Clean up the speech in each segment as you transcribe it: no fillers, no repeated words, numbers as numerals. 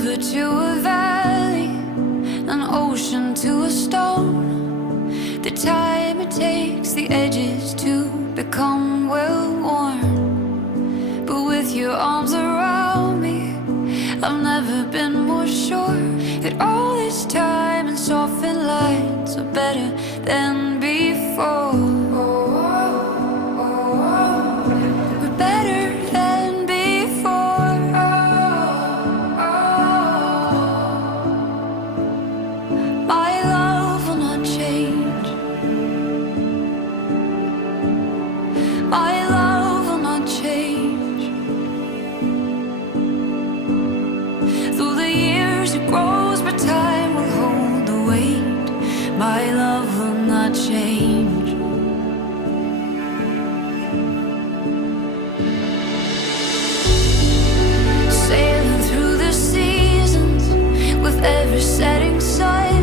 river to a valley, an ocean to a stone. The time it takes the edges to become well worn. But with your arms around me, I've never been more sure that all this time and softened lights are better than before. We're better than before. My love will not change. My love will not change. Through the years it grows, but time will hold the weight. My love will not change. Sailing through the seasons with every setting sun,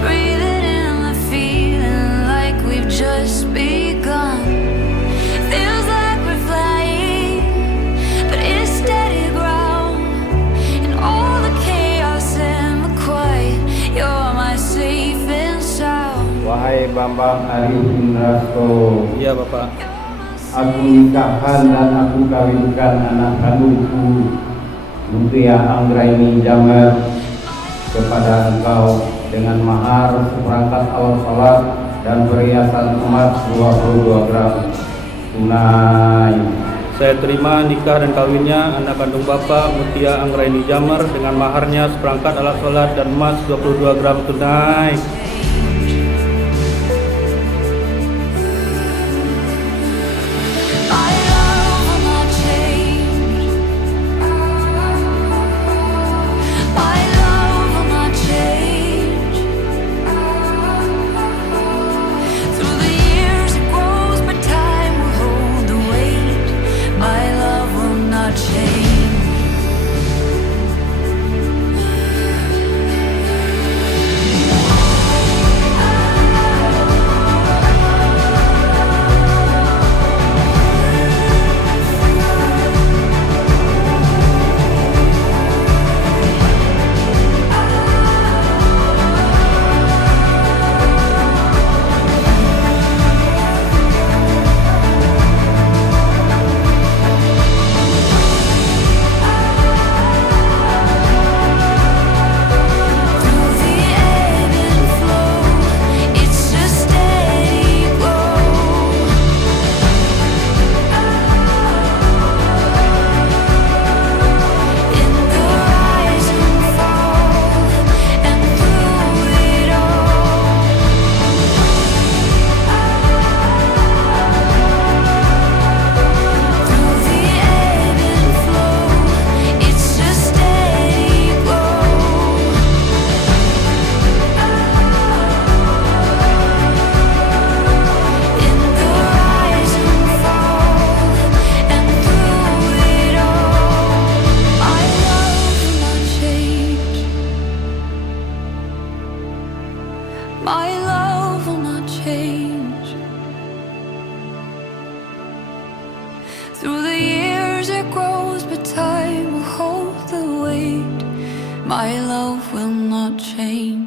breathing in the feeling like we've just begun. Feels like we're flying, but it's steady ground. In all the chaos and the quiet, you're my safe and sound. Wahai Bambang Ari Indrasto, Iya Bapak. aku nikahkan dan aku kawinkan anak kandungku Mutia Anggraini Jamar kepada engkau dengan mahar seperangkat alat sholat dan perhiasan emas 22 gram tunai. Saya terima nikah dan kawinnya anak kandung Bapak Mutia Anggraini Jamar dengan maharnya seperangkat alat sholat dan emas 22 gram tunai. My love will not change. My love will not change. Through the years it grows, but time will hold the weight. My love will not change. Through the ebb and flow, it's a steady glow. In the rise and fall, and through it all. Through the ebb and flow, it's a steady glow. In the rise and fall, and through it all. My love will not change. My love will not change. Through the years it grows, but time will hold the weight. My love will not change.